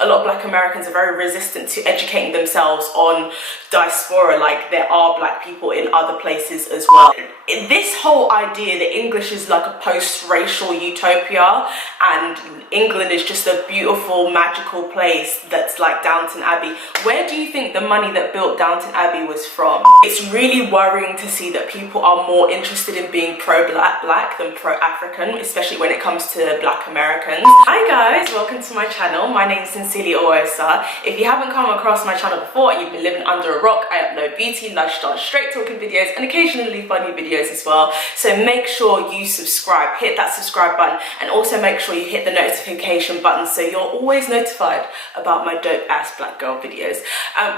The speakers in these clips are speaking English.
a lot of Black Americans are very resistant to educating themselves on diaspora, like there are Black people in other places as well. This whole idea that English is like a post-racial utopia and England is just a beautiful, magical place that's like Downton Abbey. Where do you think the money that built Downton Abbey was from? It's really worrying to see that people are more interested in being pro-Black than pro-African, especially when it comes to Black Americans. Hi guys, welcome to my channel. My name is Sincerely Oghosa. If you haven't come across my channel before and you've been living under a rock, I upload beauty, lifestyle, straight talking videos and occasionally funny videos as well. So make sure you subscribe, hit that subscribe button, and also make sure you hit the notification button so you're always notified about my dope ass Black girl videos.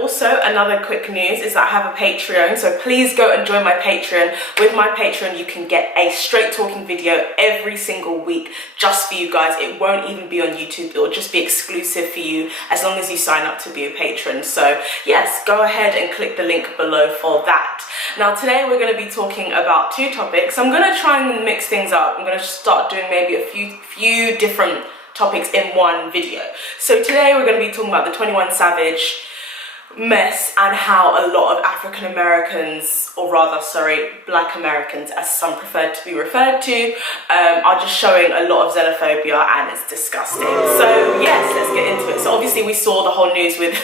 Also, another quick news is that I have a Patreon, so please go and join my Patreon. With my Patreon you can get a straight talking video every single week just for you guys. It won't even be on YouTube, it will just be exclusive for you as long as you sign up to be a patron. So yes, go ahead and click the link below for that. Now today we're going to be talking about two topics. I'm going to try and mix things up. I'm going to start doing maybe a few different topics in one video. So today we're going to be talking about the 21 Savage mess and how a lot of African Americans, or rather sorry, Black Americans as some prefer to be referred to, are just showing a lot of xenophobia, and it's disgusting. So yes, let's get into it. So obviously we saw the whole news with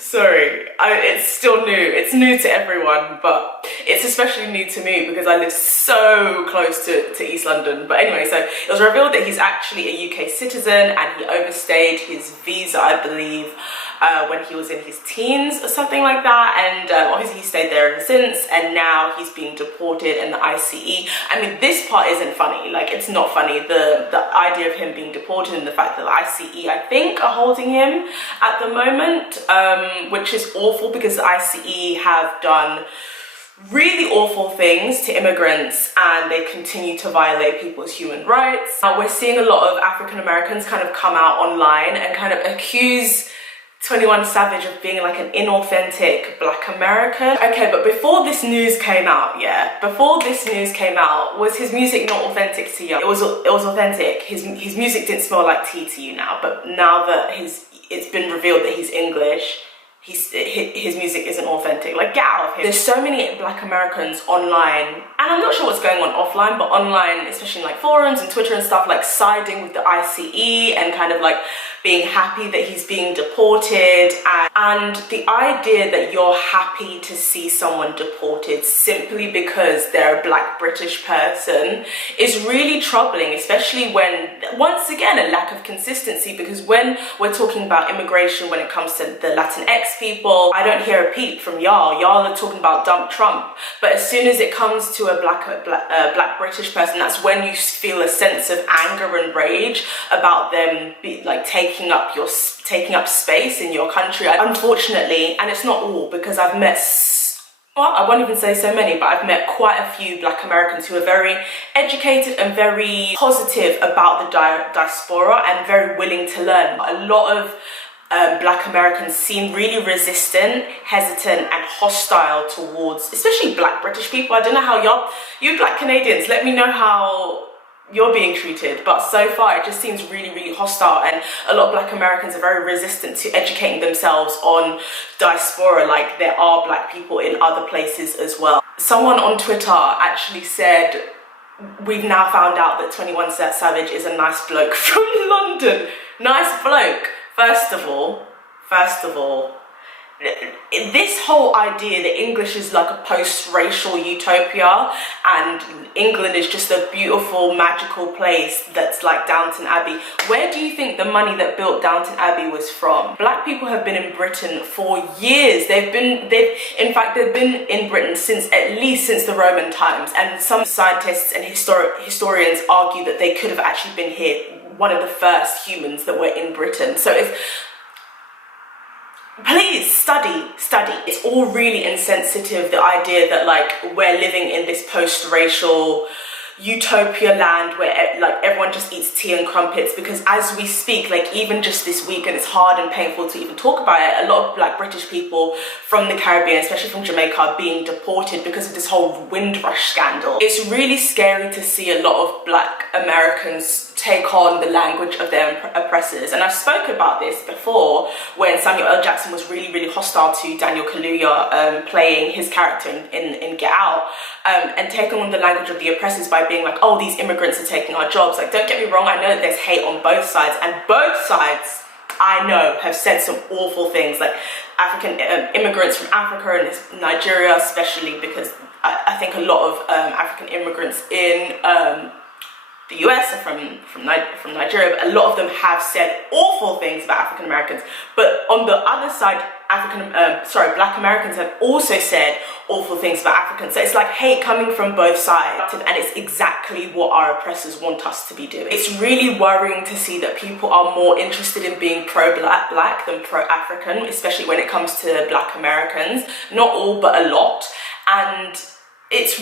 sorry, it's still new. It's new to everyone, but it's especially new to me because I live so close to East London. But anyway, so it was revealed that he's actually a UK citizen and he overstayed his visa, I believe, when he was in his teens or something like that. And obviously he stayed there ever since, and now he's being deported in the ICE. I mean, this part isn't funny. Like, it's not funny. The idea of him being deported and the fact that the ICE, I think, are holding him at the moment, which is awful because the ICE have done really awful things to immigrants and they continue to violate people's human rights. Now, we're seeing a lot of African Americans kind of come out online and kind of accuse 21 Savage of being like an inauthentic Black American. Okay, but before this news came out, was his music not authentic to you? It was authentic. His music didn't smell like tea to you now, but now that it's been revealed that he's English, his music isn't authentic. Like, get out of here. There's so many Black Americans online, and I'm not sure what's going on offline, but online, especially in like forums and Twitter and stuff, like siding with the ICE and kind of like being happy that he's being deported. And the idea that you're happy to see someone deported simply because they're a Black British person is really troubling, especially when, once again, a lack of consistency, because when we're talking about immigration, when it comes to the Latinx people, I don't hear a peep from y'all. Y'all are talking about dump Trump. But as soon as it comes to a black British person, that's when you feel a sense of anger and rage about them taking up space in your country. Unfortunately, and it's not all, because I've met, well, I won't even say so many, but I've met quite a few Black Americans who are very educated and very positive about the diaspora and very willing to learn. A lot of Black Americans seem really resistant, hesitant and hostile towards especially Black British people. I don't know how you Black Canadians, let me know how you're being treated, but so far it just seems really, really hostile, and a lot of Black Americans are very resistant to educating themselves on diaspora, like there are Black people in other places as well. Someone on Twitter actually said, we've now found out that 21 Savage is a nice bloke from London. Nice bloke. First of all, this whole idea that English is like a post-racial utopia and England is just a beautiful, magical place that's like Downton Abbey. Where do you think the money that built Downton Abbey was from? Black people have been in Britain for years. They've been in Britain at least since the Roman times, and some scientists and historians argue that they could have actually been here, one of the first humans that were in Britain. So please study. It's all really insensitive, the idea that like we're living in this post-racial utopia land where like everyone just eats tea and crumpets, because as we speak, like even just this week, and it's hard and painful to even talk about it, a lot of Black British people from the Caribbean, especially from Jamaica, are being deported because of this whole Windrush scandal. It's really scary to see a lot of Black Americans take on the language of their oppressors. And I've spoken about this before when Samuel L. Jackson was really, really hostile to Daniel Kaluuya playing his character in Get Out, and taking on the language of the oppressors by being like, oh, these immigrants are taking our jobs. Like, don't get me wrong, I know that there's hate on both sides, and both sides, I know, have said some awful things, like African immigrants from Africa and Nigeria especially, because I think a lot of African immigrants in the US are from Nigeria, but a lot of them have said awful things about African Americans. But on the other side, Black Americans have also said awful things about Africans. So it's like hate coming from both sides, and it's exactly what our oppressors want us to be doing. It's really worrying to see that people are more interested in being pro-black than pro-African, especially when it comes to Black Americans. Not all, but a lot. And it's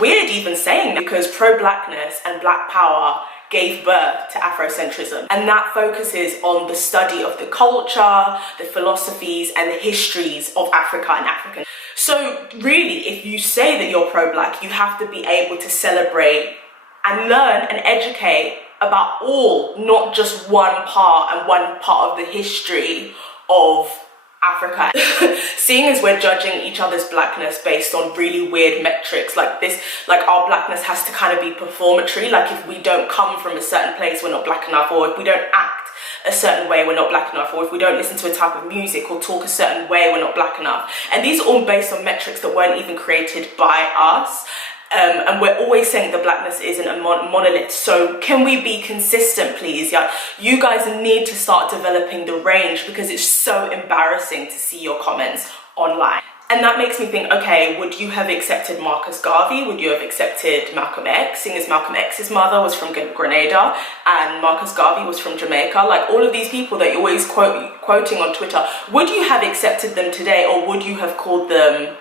weird even saying that, because pro-blackness and black power gave birth to Afrocentrism, and that focuses on the study of the culture, the philosophies and the histories of Africa and Africans. So really, if you say that you're pro-black, you have to be able to celebrate and learn and educate about all, not just one part of the history of Africa. Seeing as we're judging each other's blackness based on really weird metrics like this, like our blackness has to kind of be performatory, like if we don't come from a certain place, we're not black enough, or if we don't act a certain way, we're not black enough, or if we don't listen to a type of music or talk a certain way, we're not black enough. And these are all based on metrics that weren't even created by us. And we're always saying that blackness isn't a monolith. So can we be consistent, please? Yeah, you guys need to start developing the range, because it's so embarrassing to see your comments online. And that makes me think, okay, would you have accepted Marcus Garvey? Would you have accepted Malcolm X, seeing as Malcolm X's mother was from Grenada and Marcus Garvey was from Jamaica? Like, all of these people that you're always quoting on Twitter, would you have accepted them today, or would you have called them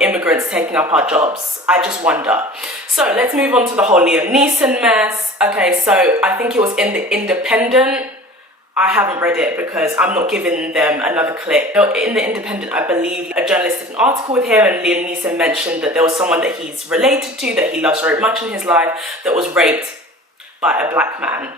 immigrants taking up our jobs? I just wonder. So let's move on to the whole Liam Neeson mess. Okay, so I think it was in the Independent. I haven't read it because I'm not giving them another click. In the Independent, I believe a journalist did an article with him, and Liam Neeson mentioned that there was someone that he's related to, that he loves very much in his life, that was raped by a black man.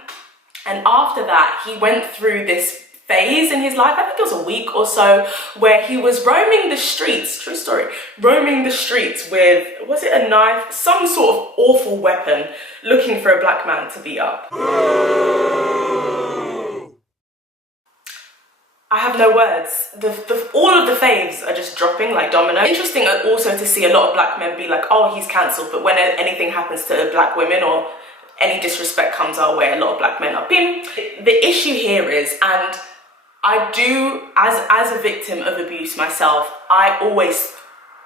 And after that, he went through this phase in his life, I think it was a week or so, where he was roaming the streets, true story, roaming the streets with, was it a knife, some sort of awful weapon, looking for a black man to beat up. I have no words. All of the faves are just dropping like dominoes. Interesting also to see a lot of black men be like, oh, he's cancelled, but when anything happens to black women or any disrespect comes our way, a lot of black men are bim. The issue here is, and I do, as a victim of abuse myself, I always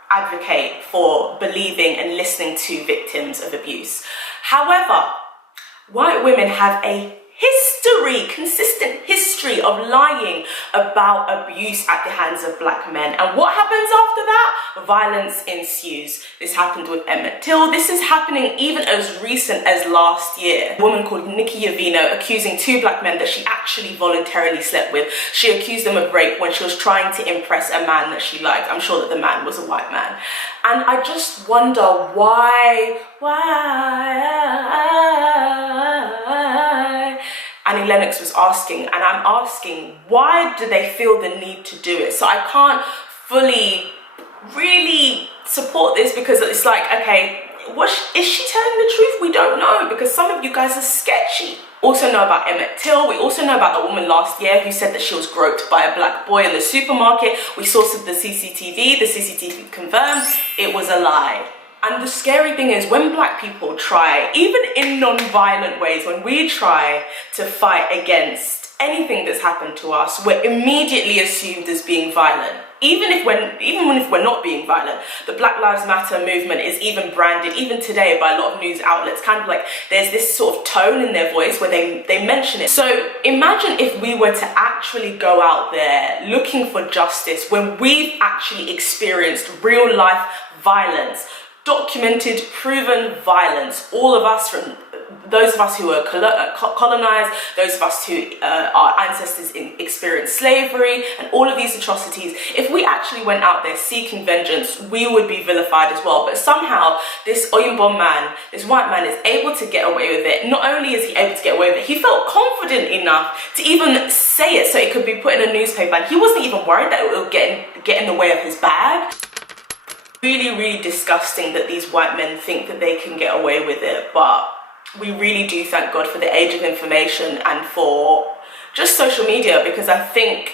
advocate for believing and listening to victims of abuse. However, white women have a consistent history of lying about abuse at the hands of black men. And what happens after that? Violence ensues. This happened with Emmett Till. This is happening even as recent as last year. A woman called Nikki Yavino accusing 2 black men that she actually voluntarily slept with. She accused them of rape when she was trying to impress a man that she liked. I'm sure that the man was a white man. And I just wonder why Annie Lennox was asking, and I'm asking, why do they feel the need to do it? So I can't fully really support this, because it's like, okay, is she telling the truth? We don't know, because some of you guys are sketchy. Also know about Emmett Till. We also know about the woman last year who said that she was groped by a black boy in the supermarket. We saw the CCTV. The CCTV confirmed it was a lie. And the scary thing is, when black people try, even in non-violent ways, when we try to fight against anything that's happened to us, we're immediately assumed as being violent. Even if we're not being violent. The Black Lives Matter movement is even branded, even today, by a lot of news outlets, kind of like there's this sort of tone in their voice where they mention it. So imagine if we were to actually go out there looking for justice when we've actually experienced real life violence, documented, proven violence. All of us, from those of us who were colonized, those of us who our ancestors experienced slavery and all of these atrocities, if we actually went out there seeking vengeance, we would be vilified as well. But somehow this Oyinbo man, this white man, is able to get away with it. Not only is he able to get away with it, he felt confident enough to even say it so it could be put in a newspaper, and he wasn't even worried that it would get in the way of his bag. Really disgusting that these white men think that they can get away with it, but we really do thank God for the age of information and for just social media, because I think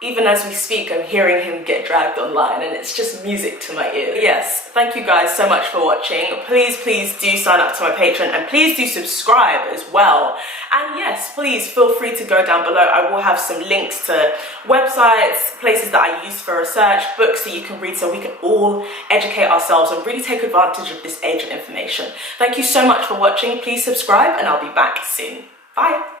even as we speak, I'm hearing him get dragged online, and it's just music to my ears. Yes, thank you guys so much for watching. Please do sign up to my Patreon, and please do subscribe as well. And yes, please feel free to go down below. I will have some links to websites, places that I use for research, books that you can read so we can all educate ourselves and really take advantage of this age of information. Thank you so much for watching. Please subscribe, and I'll be back soon. Bye.